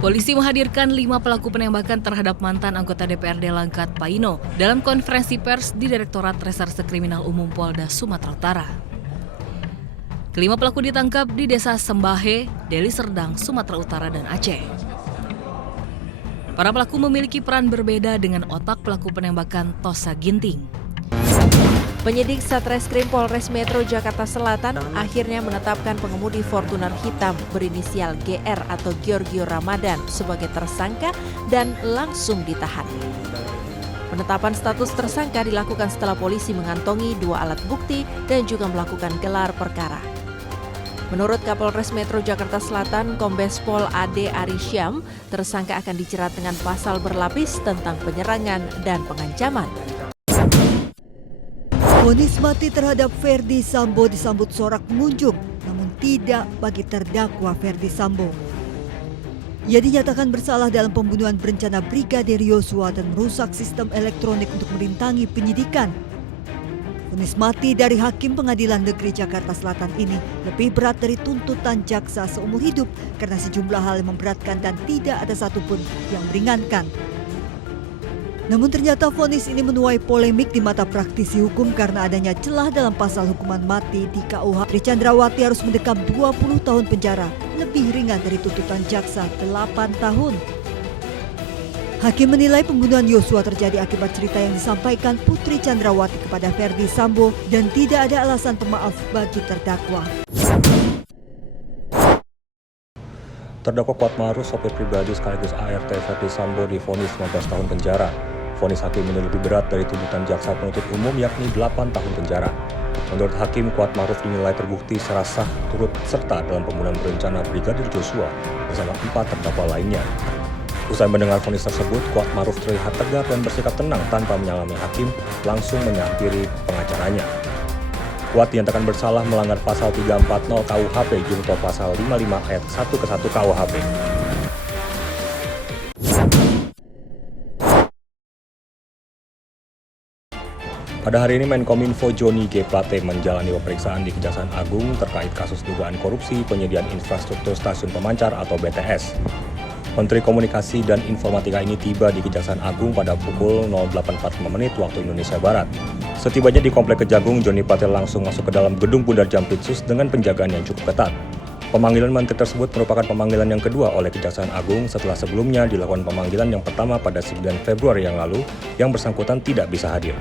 Polisi menghadirkan 5 pelaku penembakan terhadap mantan anggota DPRD Langkat Paino dalam konferensi pers di Direktorat Reserse Kriminal Umum Polda Sumatera Utara. Kelima pelaku ditangkap di Desa Sembahe, Deli Serdang, Sumatera Utara dan Aceh. Para pelaku memiliki peran berbeda dengan otak pelaku penembakan Tosa Ginting. Penyidik Satreskrim Polres Metro Jakarta Selatan akhirnya menetapkan pengemudi Fortuner hitam berinisial GR atau Giorgio Ramadan sebagai tersangka dan langsung ditahan. Penetapan status tersangka dilakukan setelah polisi mengantongi 2 alat bukti dan juga melakukan gelar perkara. Menurut Kapolres Metro Jakarta Selatan, Kombes Pol Ade Arisyam, tersangka akan dijerat dengan pasal berlapis tentang penyerangan dan pengancaman. Vonis mati terhadap Ferdi Sambo disambut sorak pengunjung, namun tidak bagi terdakwa Ferdi Sambo. Ia dinyatakan bersalah dalam pembunuhan berencana Brigadir Yosua dan merusak sistem elektronik untuk merintangi penyidikan. Vonis mati dari Hakim Pengadilan Negeri Jakarta Selatan ini lebih berat dari tuntutan jaksa seumur hidup karena sejumlah hal yang memberatkan dan tidak ada satupun yang meringankan. Namun ternyata vonis ini menuai polemik di mata praktisi hukum karena adanya celah dalam pasal hukuman mati di KUH. Putri Chandrawati harus mendekam 20 tahun penjara, lebih ringan dari tuntutan jaksa 8 tahun. Hakim menilai pembunuhan Yosua terjadi akibat cerita yang disampaikan Putri Chandrawati kepada Ferdi Sambo dan tidak ada alasan pemaaf bagi terdakwa. Terdakwa Kuatmaruf, sopir pribadi sekaligus ART Ferdi Sambo divonis 15 tahun penjara. Vonis hakim ini lebih berat dari tuntutan jaksa penuntut umum yakni 8 tahun penjara. Menurut hakim, Kuatmaruf dinilai terbukti secara sah turut serta dalam pembunuhan berencana Brigadir Joshua bersama 4 terdakwa lainnya. Usai mendengar vonis tersebut, Kuatmaruf terlihat tegar dan bersikap tenang tanpa menyalami hakim, langsung menyampiri pengacaranya. Kuat dinyatakan bersalah melanggar pasal 340 KUHP junto pasal 55 ayat 1 ke 1 KUHP. Pada hari ini Menkominfo Johnny G. Plate menjalani pemeriksaan di Kejaksaan Agung terkait kasus dugaan korupsi penyediaan infrastruktur stasiun pemancar atau BTS. Menteri Komunikasi dan Informatika ini tiba di Kejaksaan Agung pada pukul 08.45 waktu Indonesia Barat. Setibanya di Komplek Kejagung, Johnny Plate langsung masuk ke dalam gedung Pundar Jampitsus dengan penjagaan yang cukup ketat. Pemanggilan menteri tersebut merupakan pemanggilan yang kedua oleh Kejaksaan Agung setelah sebelumnya dilakukan pemanggilan yang pertama pada 9 Februari yang lalu yang bersangkutan tidak bisa hadir.